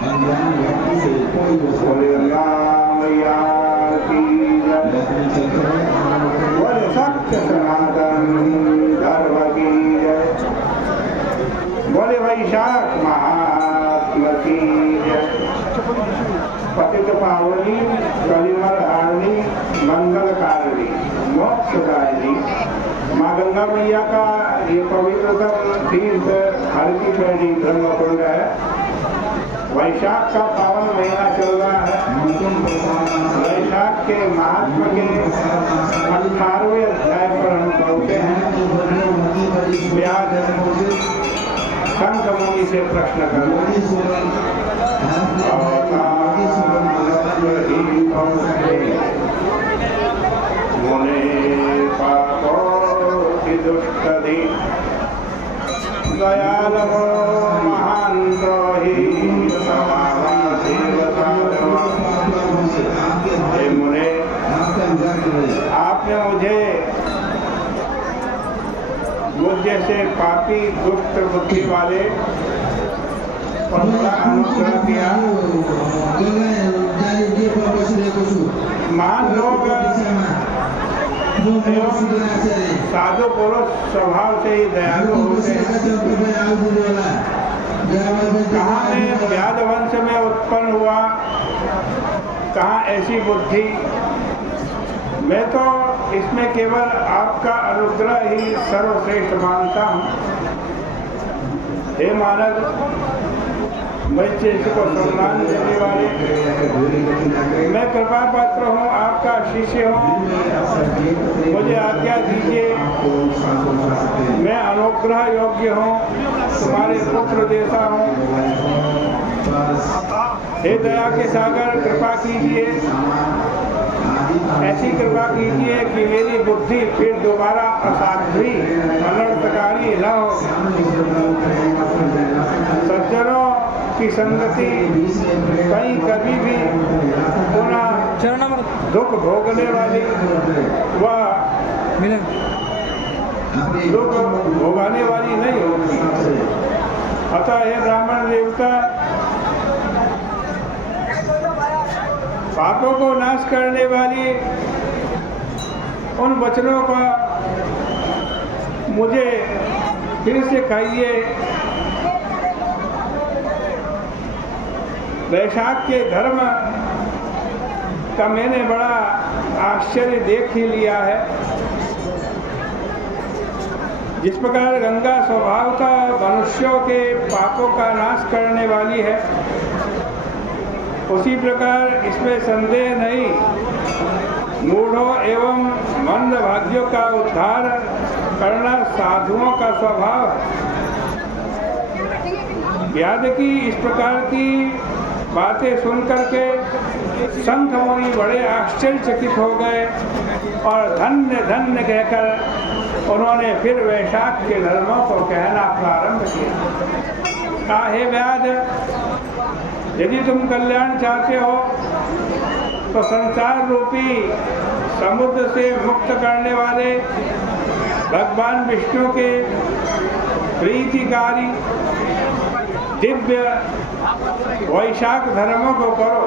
अज्ञान व्यक्ति से कोई बोले गंगा मैया की जय, बोले सत्य सनातन धर्म की जय, बोले वैशाख महात्मा की जय। पतित पावनी कलिमल हारणी मंगलकारिणी मोक्षदायिनी माँ गंगा मैया का ये पवित्रतम तीर्थ हरकी पैड़ी ब्रह्मकुंड है। वैशाख का पावन महीना चल रहा है। वैशाख के महात्मा के 18वें अध्याय पर हम पढ़ते हैं। व्यास शंख मुनि से प्रश्न करो। मुने पापो की दुष्टधि दयालवो महान्तो हि हे मुने, आपने मुझ जैसे पापी दुष्ट बुद्धि वाले पर बड़ा अनुग्रह किया। महान लोग साधु पुरुष स्वभाव से ही दयालु होते हैं। कहाँ मैं व्याध वंश में उत्पन्न हुआ, कहाँ ऐसी बुद्धि। मैं तो इसमें केवल आपका अनुग्रह ही सर्वश्रेष्ठ मानता हूँ। हे मानव, मैं को सम्मान देने वाले, मैं कृपा पात्र हूँ, आपका शिष्य हूँ। मुझे आज्ञा दीजिए, मैं अनुग्रह योग्य हूँ, तुम्हारे पुत्र जैसा हूँ। हे दया के सागर, कृपा कीजिए, ऐसी कृपा कीजिए कि मेरी बुद्धि फिर दोबारा असाध्वी अनर्थकारी न हो। सज्जनों की संगति कहीं कभी भी पुनः दुख भोगने वाली व दुख भोगाने वाली नहीं होती। अतः हे ब्राह्मण देवता, पापों को नाश करने वाली उन वचनों का मुझे फिर से कहिए। वैशाख के धर्म का मैंने बड़ा आश्चर्य देख ही लिया है। जिस प्रकार गंगा स्वभाव का मनुष्यों के पापों का नाश करने वाली है, उसी प्रकार इसमें संदेह नहीं, मूढ़ों एवं मंद भाग्यों का उद्धार करना साधुओं का स्वभाव है। याद की इस प्रकार की बातें सुनकर के शंख मुनि बड़े आश्चर्यचकित हो गए और धन्य धन्य कहकर उन्होंने फिर वैशाख के धर्मों को कहना प्रारंभ किया। हे व्याध, यदि तुम कल्याण चाहते हो तो संसार रूपी समुद्र से मुक्त करने वाले भगवान विष्णु के प्रीतिकारी दिव्य वैशाख धर्मों को करो।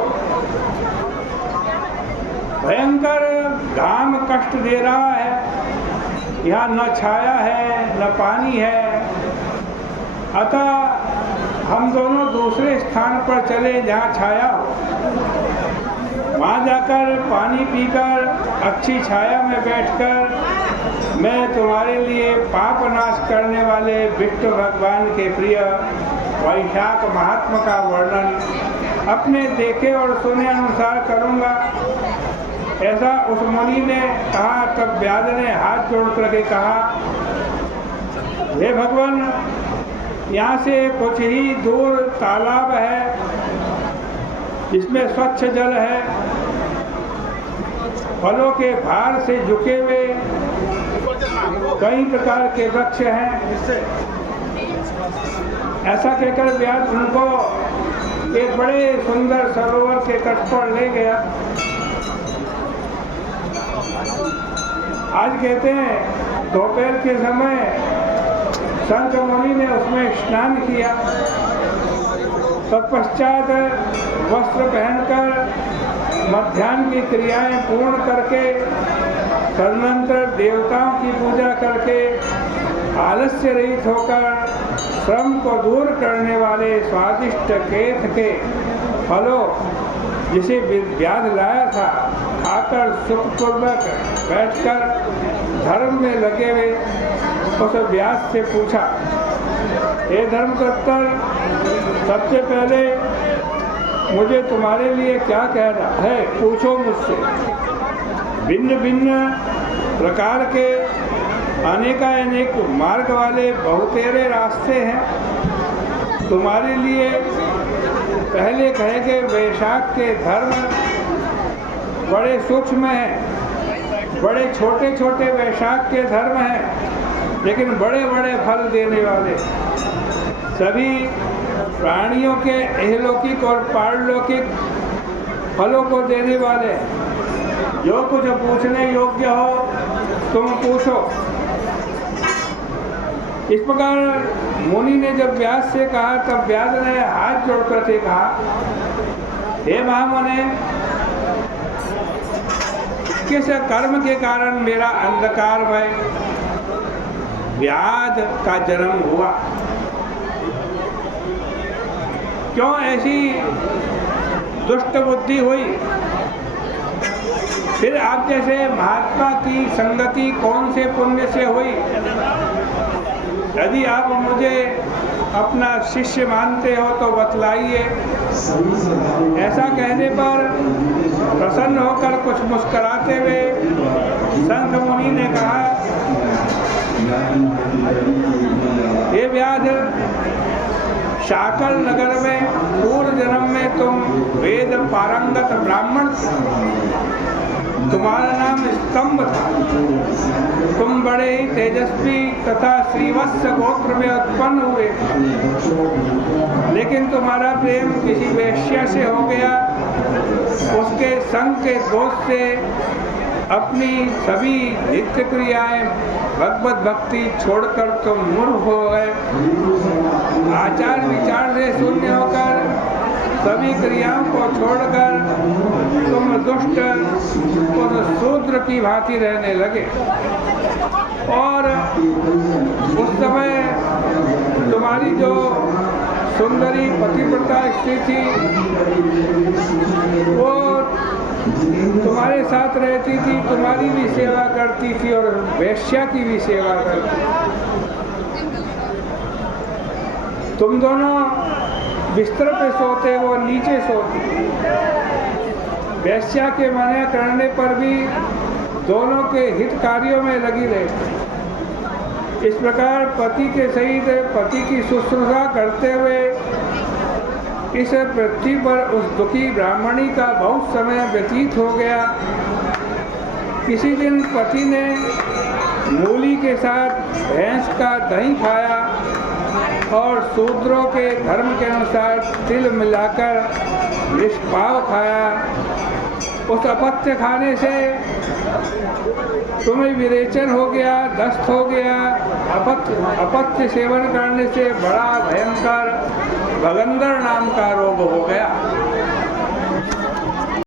भयंकर घाम कष्ट दे रहा है, यहाँ न छाया है न पानी है। अतः हम दोनों दूसरे स्थान पर चले जहाँ छाया हो। वहाँ जाकर पानी पीकर अच्छी छाया में बैठकर मैं तुम्हारे लिए पाप नाश करने वाले विष्णु भगवान के प्रिय वैशाख महात्मा का वर्णन अपने देखे और सुने अनुसार करूँगा। ऐसा उस मुनि ने कहा। तब व्याध ने हाथ जोड़ करके कहा, हे भगवान, यहाँ से कुछ ही दूर तालाब है जिसमें स्वच्छ जल है। फलों के भार से झुके हुए कई प्रकार के वृक्ष हैं। ऐसा कहकर व्यास उनको एक बड़े सुंदर सरोवर के तट पर ले गया। आज कहते हैं दोपहर के समय संत मुनि ने उसमें स्नान किया। तत्पश्चात वस्त्र पहनकर मध्याह्न की क्रियाएं पूर्ण करके तदनंतर देवताओं की पूजा करके आलस्य रहित होकर श्रम को दूर करने वाले स्वादिष्ट केत के फलों जिसे व्याध लाया था खाकर सुखपूर्वक बैठकर धर्म में लगे हुए उस व्यास से पूछा, हे धर्मकर्तर, सबसे पहले मुझे तुम्हारे लिए क्या कहना है, पूछो मुझसे। भिन्न भिन्न प्रकार के अनेकानेक मार्ग वाले बहुतेरे रास्ते हैं। तुम्हारे लिए पहले कहे गए वैशाख के धर्म बड़े सूक्ष्म हैं, बड़े छोटे छोटे वैशाख के धर्म हैं, लेकिन बड़े बड़े फल देने वाले। सभी प्राणियों के इहलौकिक और पारलौकिक फलों को देने वाले। जो कुछ पूछने योग्य हो तुम पूछो। इस प्रकार मुनि ने जब व्यास से कहा तब व्यास ने हाथ जोड़कर के कहा, हे महामुने, किस कर्म के कारण मेरा अंधकारमय व्याध का जन्म हुआ? क्यों ऐसी दुष्ट बुद्धि हुई? फिर आप जैसे महात्मा की संगति कौन से पुण्य से हुई? यदि आप मुझे अपना शिष्य मानते हो तो बतलाइए। ऐसा कहने पर प्रसन्न होकर कुछ मुस्कुराते हुए संत मुनि ने कहा, हे व्याध, शाकल नगर में पूर्व जन्म में तुम वेद पारंगत ब्राह्मण, तुम्हारा नाम स्तंभ था। तुम बड़े ही तेजस्वी तथा श्रीवत्स गोत्र में उत्पन्न हुए, लेकिन तुम्हारा प्रेम किसी वेश्या से हो गया। उसके संग के दोष से अपनी सभी नित्य क्रियाएं भगवत भक्ति छोड़कर तुम मूर्ख हो गए। आचार विचार से शून्य होकर सभी क्रियाओं को छोड़कर तुम दुष्ट उस शूद्र की भांति रहने लगे। और उस समय तुम्हारी जो सुंदरी पतिव्रता स्त्री थी वो तुम्हारे साथ रहती थी, तुम्हारी भी सेवा करती थी और वेश्या की भी सेवा करती थी। तुम दोनों बिस्तर पे सोते, वो नीचे सोती। वेश्या के मना करने पर भी दोनों के हित कार्यों में लगी रहती। इस प्रकार पति के सहित पति की शुश्रूषा करते हुए इस पृथ्वी पर उस दुखी ब्राह्मणी का बहुत समय व्यतीत हो गया। किसी दिन पति ने मूली के साथ भैंस का दही खाया और शूद्रों के धर्म के अनुसार तिल मिलाकर निष्पाव खाया। उस अपत्य खाने से तुम्हें विरेचन हो गया, दस्त हो गया। अपत्य सेवन करने से बड़ा भयंकर भगंदर नाम का रोग हो गया।